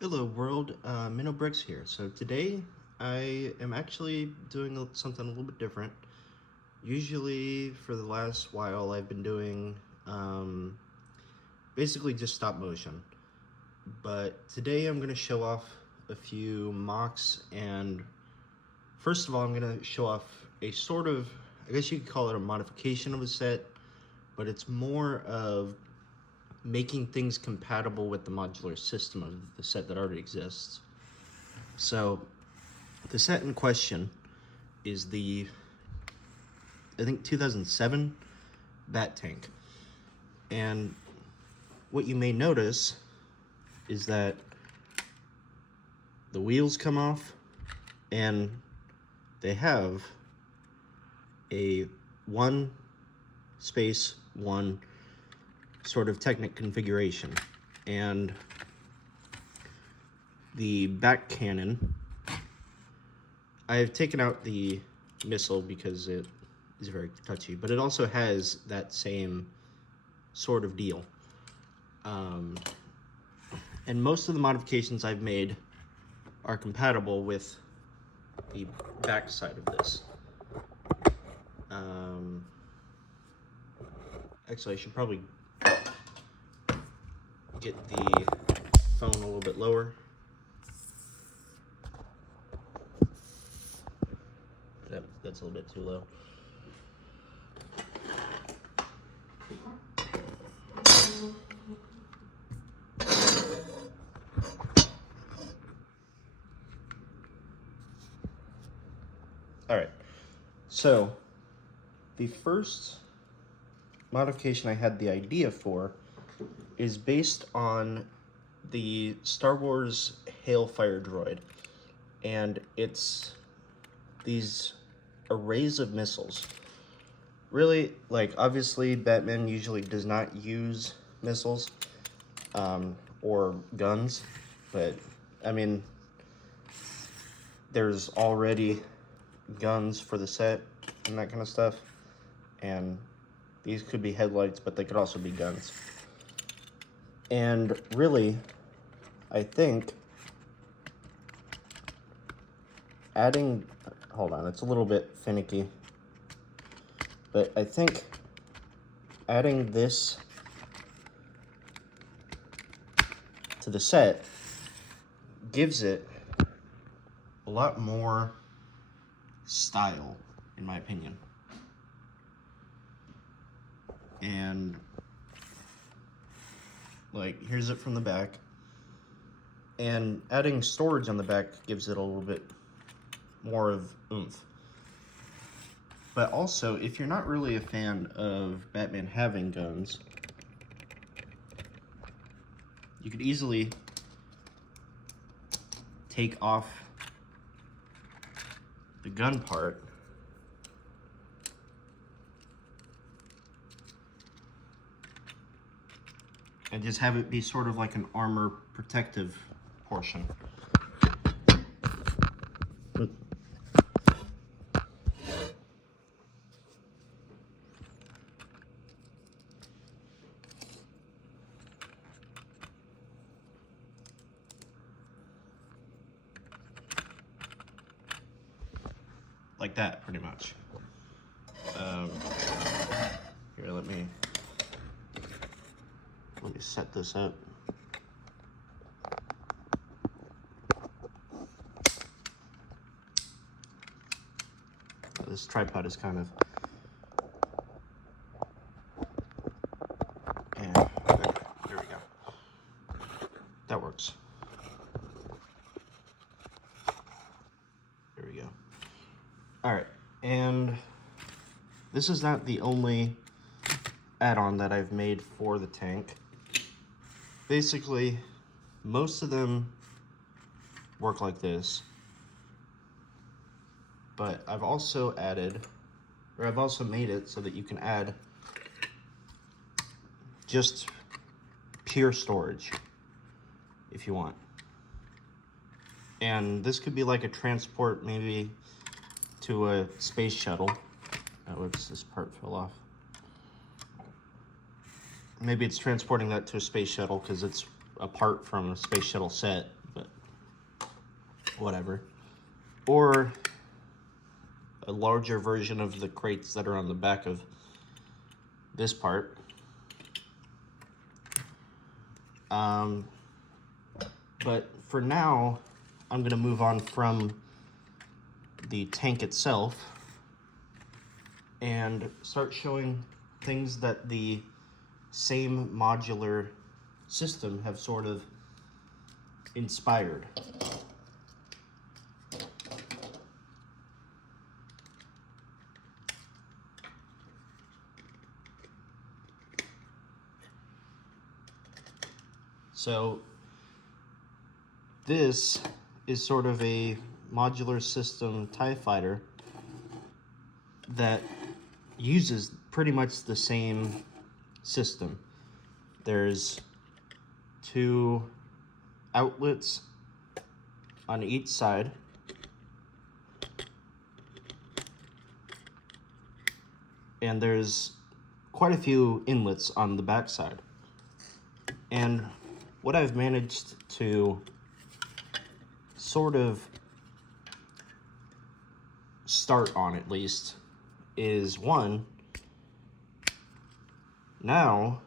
Hello world, Bricks here. So today I am actually doing something a little bit different. Usually for the last while I've been doing basically just stop motion. But today I'm going to show off a few MOCs, and first of all I'm going to show off a sort of, I guess you could call it a modification of a set, but it's more of making things compatible with the modular system of the set that already exists. So the set in question is the, I think, 2007 Bat Tank. And what you may notice is that the wheels come off and they have a 1 space 1 sort of Technic configuration. And the back cannon, I have taken out the missile because it is very touchy, but it also has that same sort of deal. And most of the modifications I've made are compatible with the back side of this. Actually, I should probably get the phone a little bit lower. That's a little bit too low. All right, so the first modification I had the idea for is based on the Star Wars Hailfire droid, and it's these arrays of missiles. Really, like, obviously Batman usually does not use missiles or guns, but I mean, there's already guns for the set and that kind of stuff, and these could be headlights, but they could also be guns. And really, I think adding, hold on, it's a little bit finicky, but I think adding this to the set gives it a lot more style, in my opinion. And like, here's it from the back, and adding storage on the back gives it a little bit more of oomph. But also, if you're not really a fan of Batman having guns, you could easily take off the gun part and just have it be sort of like an armor protective portion. Like that, pretty much. Here, let me set this up. This tripod is kind of, and there we go. That works. There we go. All right, and this is not the only add-on that I've made for the tank. Basically, most of them work like this, but I've also made it so that you can add just pure storage if you want. And this could be like a transport, maybe to a space shuttle. Oh, whoops, this part fell off. Maybe it's transporting that to a space shuttle because it's apart from a space shuttle set, whatever. Or a larger version of the crates that are on the back of this part. But for now, I'm going to move on from the tank itself and start showing things that the same modular system have sort of inspired. So this is sort of a modular system TIE fighter that uses pretty much the same system. There's 2 outlets on each side, and there's quite a few inlets on the back side. And what I've managed to sort of start on, at least, is one, now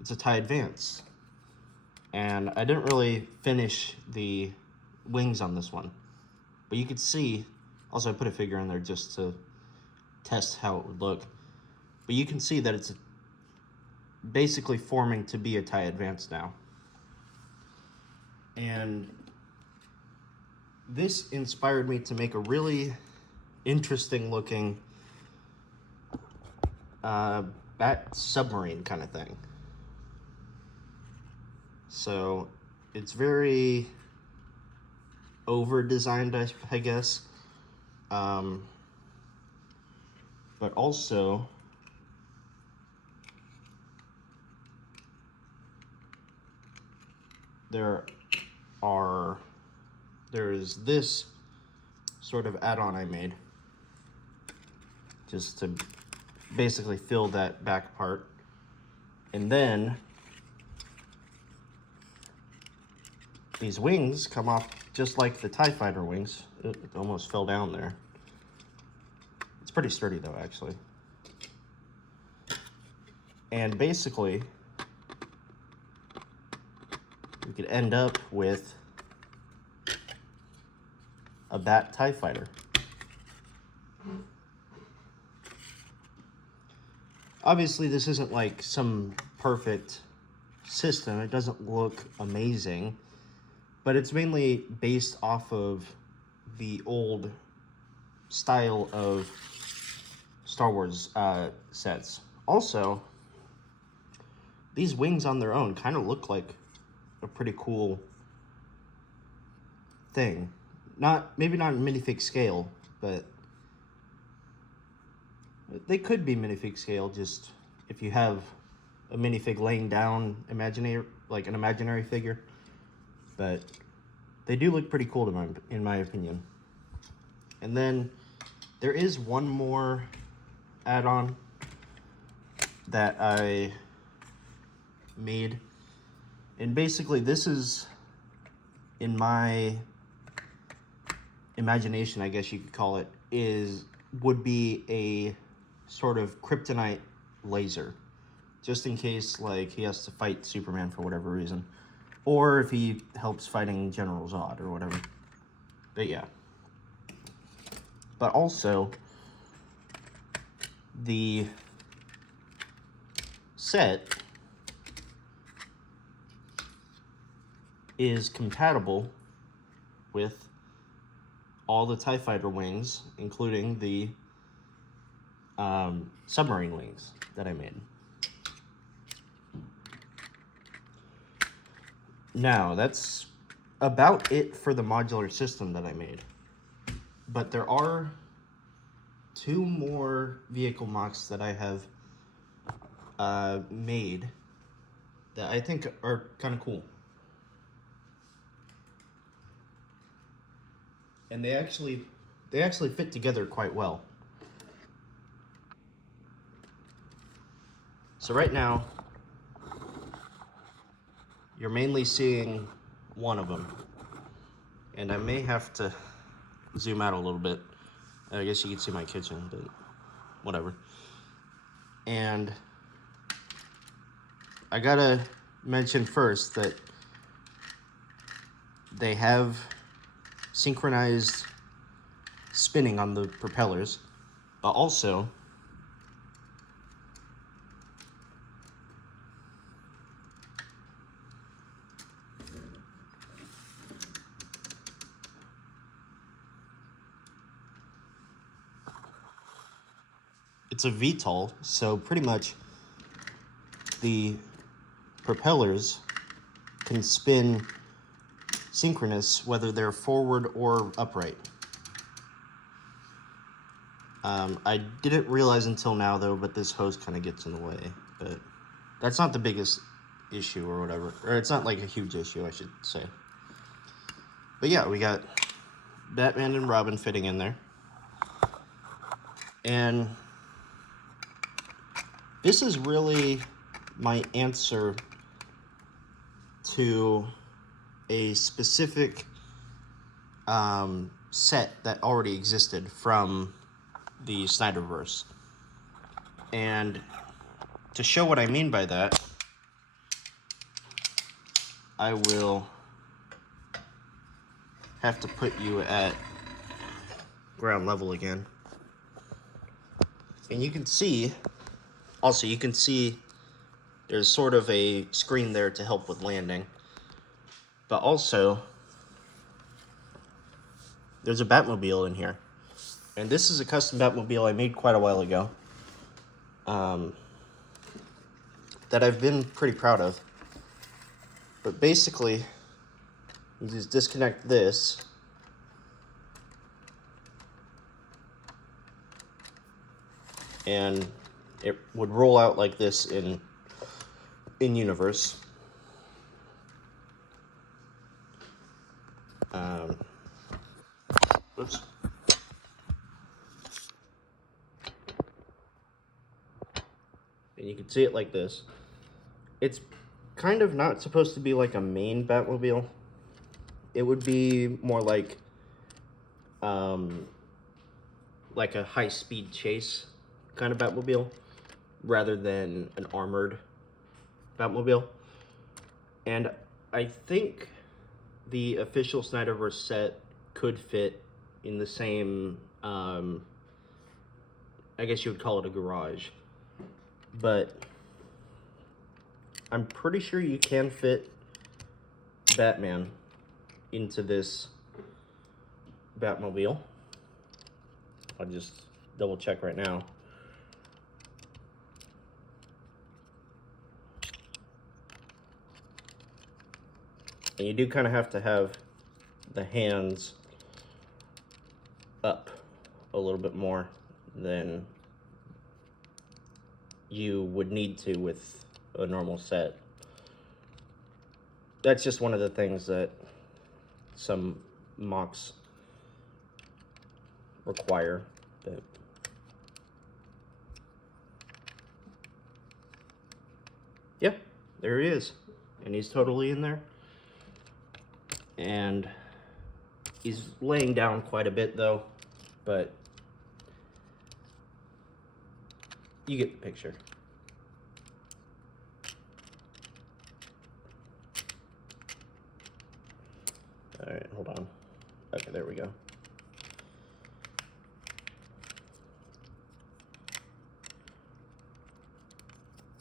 it's a TIE Advance. And I didn't really finish the wings on this one, but you could see, also I put a figure in there just to test how it would look, but you can see that it's basically forming to be a TIE Advance now. And this inspired me to make a really interesting looking bat submarine kind of thing. So it's very over designed, I guess, but also there's this sort of add-on I made just to basically fill that back part. And then these wings come off just like the TIE Fighter wings. It almost fell down there. It's pretty sturdy though, actually. And basically, we could end up with a bat TIE Fighter. Obviously, this isn't like some perfect system. It doesn't look amazing, but it's mainly based off of the old style of Star Wars sets. Also, these wings on their own kind of look like a pretty cool thing. Maybe not minifig scale, but they could be minifig scale, just if you have a minifig laying down like an imaginary figure. But they do look pretty cool in my opinion. And then there is one more add-on that I made. And basically this is, in my imagination, I guess you could call it, would be a sort of kryptonite laser, just in case like he has to fight Superman for whatever reason, or if he helps fighting General Zod or whatever. But yeah. But also, the set is compatible with all the TIE Fighter wings, including the submarine wings that I made. Now, that's about it for the modular system that I made. But there are 2 more vehicle MOCs that I have made that I think are kind of cool. And they actually fit together quite well. So right now, you're mainly seeing one of them. And I may have to zoom out a little bit. I guess you can see my kitchen, but whatever. And I gotta mention first that they have synchronized spinning on the propellers, but also it's a VTOL, so pretty much the propellers can spin synchronous whether they're forward or upright. I didn't realize until now though, but this hose kind of gets in the way, but that's not the biggest issue or whatever, or it's not like a huge issue, I should say. But yeah, we got Batman and Robin fitting in there. And this is really my answer to a specific set that already existed from the Snyderverse. And to show what I mean by that, I will have to put you at ground level again. And you can see, also you can see there's sort of a screen there to help with landing. But also, there's a Batmobile in here. And this is a custom Batmobile I made quite a while ago. That I've been pretty proud of. But basically, you just disconnect this. And it would roll out like this in universe. Oops. And you can see it like this. It's kind of not supposed to be like a main Batmobile. It would be more like a high-speed chase kind of Batmobile rather than an armored Batmobile. And I think the official Snyderverse set could fit in the same, I guess you would call it a garage. But I'm pretty sure you can fit Batman into this Batmobile. I'll just double check right now. And you do kind of have to have the hands up a little bit more than you would need to with a normal set. That's just one of the things that some MOCs require. But yeah, there he is. And he's totally in there. And he's laying down quite a bit though, but you get the picture. All right, hold on. Okay, there we go.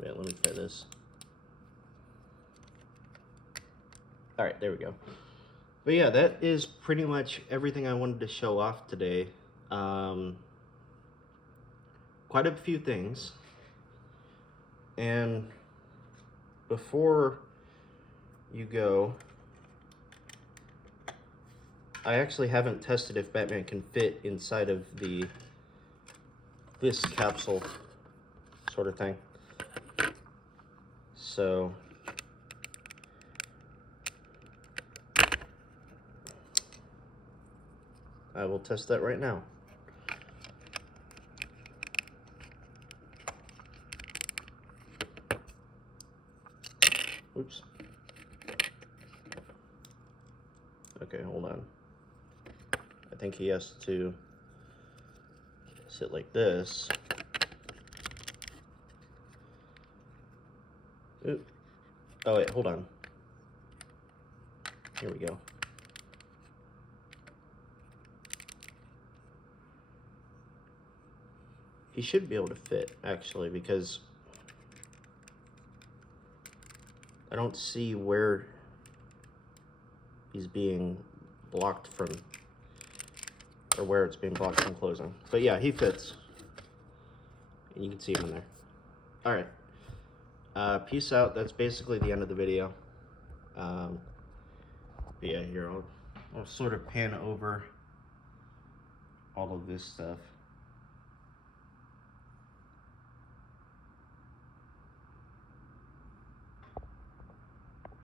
Wait, let me try this. All right, there we go. But yeah, that is pretty much everything I wanted to show off today. Quite a few things. And before you go, I actually haven't tested if Batman can fit inside of this capsule sort of thing. So I will test that right now. Oops. Okay, hold on. I think he has to sit like this. Oop. Oh wait, hold on. Here we go. He should be able to fit, actually, because I don't see where he's being blocked from, or where it's being blocked from closing. But yeah, he fits. And you can see him in there. Alright. Peace out. That's basically the end of the video. But yeah, here, I'll sort of pan over all of this stuff.